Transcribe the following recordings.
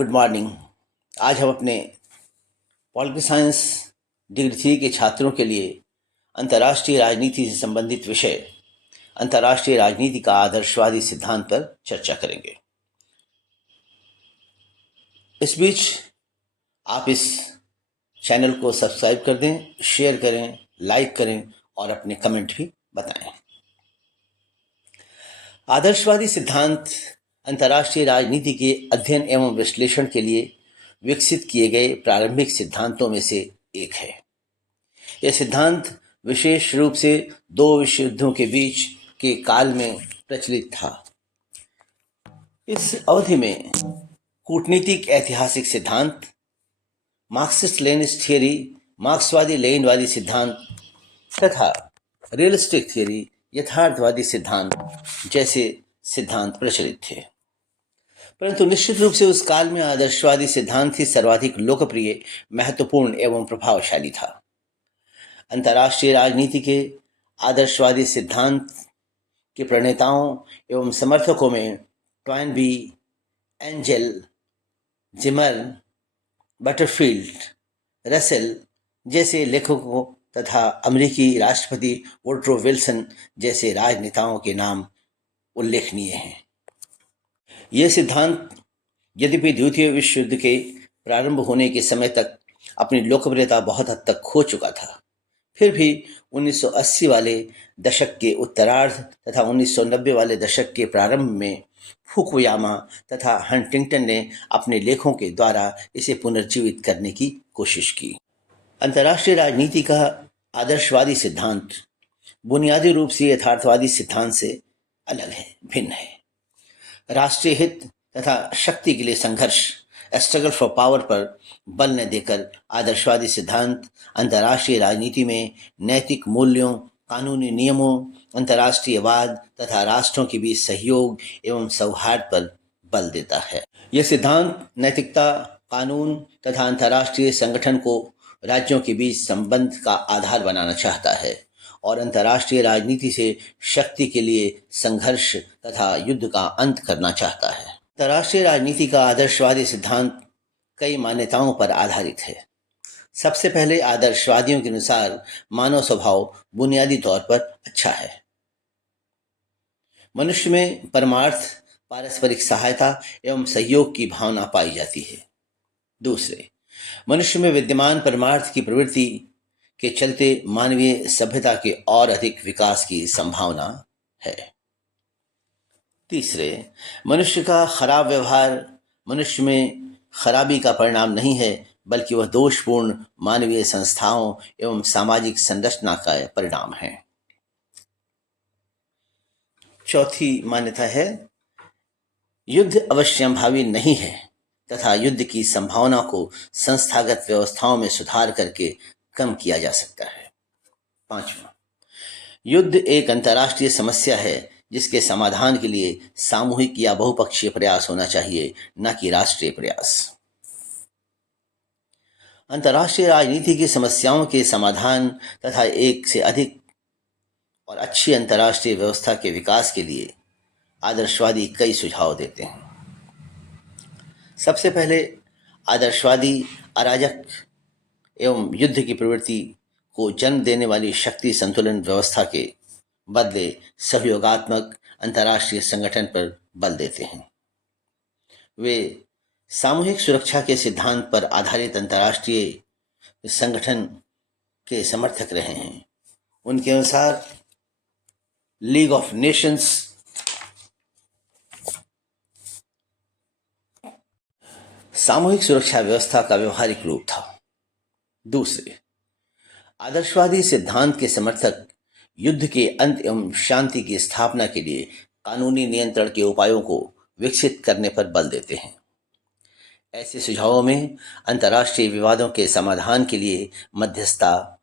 Good morning. आज हम अपने पॉलिटिकल साइंस डिग्री 3 के छात्रों के लिए अंतर्राष्ट्रीय राजनीति से संबंधित विषय अंतर्राष्ट्रीय राजनीति का आदर्शवादी सिद्धांत पर चर्चा करेंगे। इस बीच आप इस चैनल को सब्सक्राइब कर दें, शेयर करें, लाइक करें और अपने कमेंट भी बताएं। आदर्शवादी सिद्धांत अंतर्राष्ट्रीय राजनीति के अध्ययन एवं विश्लेषण के लिए विकसित किए गए प्रारंभिक सिद्धांतों में से एक है। यह सिद्धांत विशेष रूप से दो विश्व युद्धों के बीच के काल में प्रचलित था। इस अवधि में कूटनीतिक ऐतिहासिक सिद्धांत, मार्क्सिस्ट लेनिस्ट थियरी, मार्क्सवादी लेनिनवादी सिद्धांत तथा रियलिस्टिक थियरी, यथार्थवादी सिद्धांत जैसे सिद्धांत प्रचलित थे। परंतु निश्चित रूप से उस काल में आदर्शवादी सिद्धांत ही सर्वाधिक लोकप्रिय, महत्वपूर्ण एवं प्रभावशाली था। अंतर्राष्ट्रीय राजनीति के आदर्शवादी सिद्धांत के प्रणेताओं एवं समर्थकों में टॉयनबी, एंजेल, जिमर, बटरफील्ड, रसेल जैसे लेखकों तथा अमेरिकी राष्ट्रपति वुडरो विल्सन जैसे राजनेताओं के नाम उल्लेखनीय हैं। यह सिद्धांत यद्यपि द्वितीय विश्व युद्ध के प्रारंभ होने के समय तक अपनी लोकप्रियता बहुत हद तक खो चुका था, फिर भी 1980 वाले दशक के उत्तरार्ध तथा 1990 वाले दशक के प्रारंभ में फुकुयामा तथा हंटिंगटन ने अपने लेखों के द्वारा इसे पुनर्जीवित करने की कोशिश की। अंतर्राष्ट्रीय राजनीति का आदर्शवादी सिद्धांत बुनियादी रूप से यथार्थवादी सिद्धांत से अलग है, भिन्न है। राष्ट्रीय हित तथा शक्ति के लिए संघर्ष, स्ट्रगल फॉर पावर पर बल न देकर आदर्शवादी सिद्धांत अंतर्राष्ट्रीय राजनीति में नैतिक मूल्यों, कानूनी नियमों, अंतर्राष्ट्रीयवाद तथा राष्ट्रों के बीच सहयोग एवं सौहार्द पर बल देता है। यह सिद्धांत नैतिकता, कानून तथा अंतर्राष्ट्रीय संगठन को राज्यों के बीच संबंध का आधार बनाना चाहता है और अंतर्राष्ट्रीय राजनीति से शक्ति के लिए संघर्ष तथा युद्ध का अंत करना चाहता है। अंतर्राष्ट्रीय राजनीति का आदर्शवादी सिद्धांत कई मान्यताओं पर आधारित है। सबसे पहले आदर्शवादियों के अनुसार मानव स्वभाव बुनियादी तौर पर अच्छा है। मनुष्य में परमार्थ, पारस्परिक सहायता एवं सहयोग की भावना पाई जाती है। दूसरे, मनुष्य में विद्यमान परमार्थ की प्रवृत्ति के चलते मानवीय सभ्यता के और अधिक विकास की संभावना है। तीसरे, मनुष्य का खराब व्यवहार मनुष्य में खराबी का परिणाम नहीं है, बल्कि वह दोषपूर्ण मानवीय संस्थाओं एवं सामाजिक संरचना का परिणाम है। चौथी मान्यता है, युद्ध अवश्यंभावी नहीं है तथा युद्ध की संभावना को संस्थागत व्यवस्थाओं में सुधार करके कम किया जा सकता है। पांचवा, युद्ध एक अंतर्राष्ट्रीय समस्या है जिसके समाधान के लिए सामूहिक या बहुपक्षीय प्रयास होना चाहिए, न कि राष्ट्रीय प्रयास। अंतर्राष्ट्रीय राजनीति की समस्याओं के समाधान तथा एक से अधिक और अच्छी अंतर्राष्ट्रीय व्यवस्था के विकास के लिए आदर्शवादी कई सुझाव देते हैं। सबसे पहले, आदर्शवादी अराजक एवं युद्ध की प्रवृत्ति को जन्म देने वाली शक्ति संतुलन व्यवस्था के बदले सहयोगात्मक अंतर्राष्ट्रीय संगठन पर बल देते हैं। वे सामूहिक सुरक्षा के सिद्धांत पर आधारित अंतर्राष्ट्रीय संगठन के समर्थक रहे हैं। उनके अनुसार लीग ऑफ नेशंस सामूहिक सुरक्षा व्यवस्था का व्यवहारिक रूप था। दूसरे, आदर्शवादी सिद्धांत के समर्थक युद्ध के अंत एवं शांति की स्थापना के लिए कानूनी नियंत्रण के उपायों को विकसित करने पर बल देते हैं। ऐसे सुझावों में अंतर्राष्ट्रीय विवादों के समाधान के लिए मध्यस्थता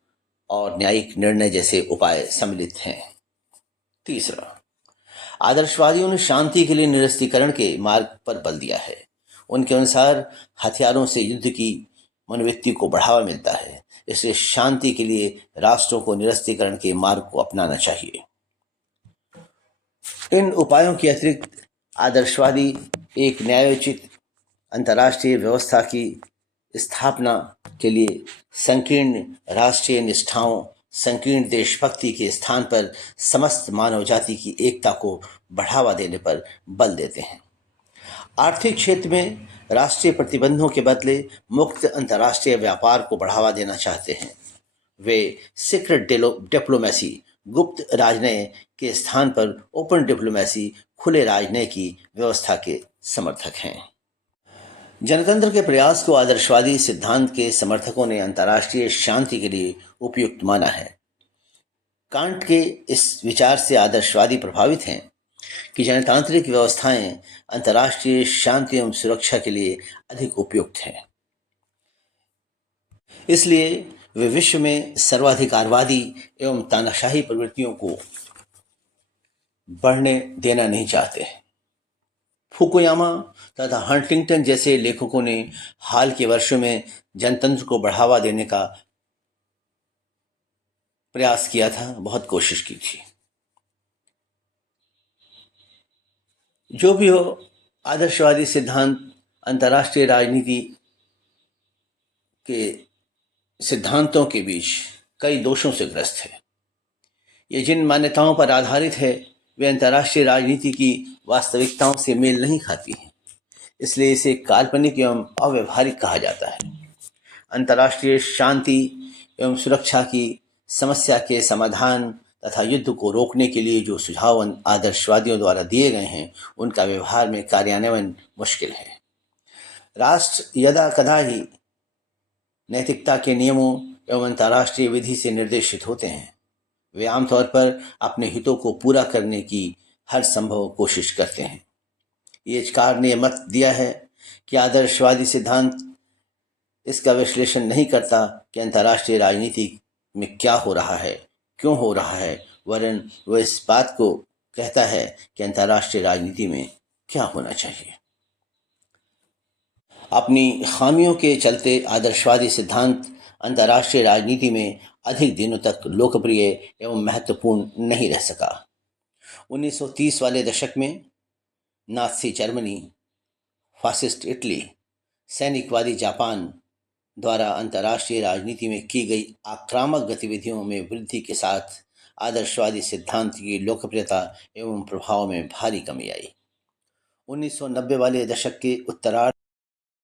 और न्यायिक निर्णय जैसे उपाय सम्मिलित हैं। तीसरा, आदर्शवादियों ने शांति के लिए निरस्त्रीकरण के मार्ग पर बल दिया है। उनके अनुसार हथियारों से युद्ध की मनोवृत्ति को बढ़ावा मिलता है, इसलिए शांति के लिए राष्ट्रों को निरस्त्रीकरण के मार्ग को अपनाना चाहिए। इन उपायों के अतिरिक्त आदर्शवादी एक न्यायोचित अंतर्राष्ट्रीय व्यवस्था की स्थापना के लिए संकीर्ण राष्ट्रीय निष्ठाओं, संकीर्ण देशभक्ति के स्थान पर समस्त मानव जाति की एकता को बढ़ावा देने पर बल देते हैं। आर्थिक क्षेत्र में राष्ट्रीय प्रतिबंधों के बदले मुक्त अंतर्राष्ट्रीय व्यापार को बढ़ावा देना चाहते हैं। वे सीक्रेट डिप्लोमेसी, गुप्त राजनय के स्थान पर ओपन डिप्लोमेसी, खुले राजनय की व्यवस्था के समर्थक हैं। जनतंत्र के प्रयास को आदर्शवादी सिद्धांत के समर्थकों ने अंतर्राष्ट्रीय शांति के लिए उपयुक्त माना है। कांट के इस विचार से आदर्शवादी प्रभावित हैं कि जनतांत्रिक व्यवस्थाएं अंतर्राष्ट्रीय शांति एवं सुरक्षा के लिए अधिक उपयुक्त हैं। इसलिए वे विश्व में सर्वाधिकारवादी एवं तानाशाही प्रवृत्तियों को बढ़ने देना नहीं चाहते। फुकुयामा तथा हंटिंगटन जैसे लेखकों ने हाल के वर्षों में जनतंत्र को बढ़ावा देने का प्रयास किया था, बहुत कोशिश की थी। जो भी हो, आदर्शवादी सिद्धांत अंतर्राष्ट्रीय राजनीति के सिद्धांतों के बीच कई दोषों से ग्रस्त है। ये जिन मान्यताओं पर आधारित है वे अंतर्राष्ट्रीय राजनीति की वास्तविकताओं से मेल नहीं खाती हैं, इसलिए इसे काल्पनिक एवं अव्यवहारिक कहा जाता है। अंतर्राष्ट्रीय शांति एवं सुरक्षा की समस्या के समाधान तथा युद्ध को रोकने के लिए जो सुझाव आदर्शवादियों द्वारा दिए गए हैं, उनका व्यवहार में कार्यान्वयन मुश्किल है। राष्ट्र यदा कदा ही नैतिकता के नियमों एवं अंतर्राष्ट्रीय विधि से निर्देशित होते हैं। वे आमतौर पर अपने हितों को पूरा करने की हर संभव कोशिश करते हैं। येचकार ने मत दिया है कि आदर्शवादी सिद्धांत इसका विश्लेषण नहीं करता कि अंतर्राष्ट्रीय राजनीति में क्या हो रहा है, क्यों हो रहा है, वरन वह इस बात को कहता है कि अंतर्राष्ट्रीय राजनीति में क्या होना चाहिए। अपनी खामियों के चलते आदर्शवादी सिद्धांत अंतर्राष्ट्रीय राजनीति में अधिक दिनों तक लोकप्रिय एवं महत्वपूर्ण नहीं रह सका। 1930 वाले दशक में नाज़ी जर्मनी, फासिस्ट इटली, सैनिकवादी जापान द्वारा अंतर्राष्ट्रीय राजनीति में की गई आक्रामक गतिविधियों में वृद्धि के साथ आदर्शवादी सिद्धांत की लोकप्रियता एवं प्रभाव में भारी कमी आई। 1990 वाले दशक के उत्तरार्ध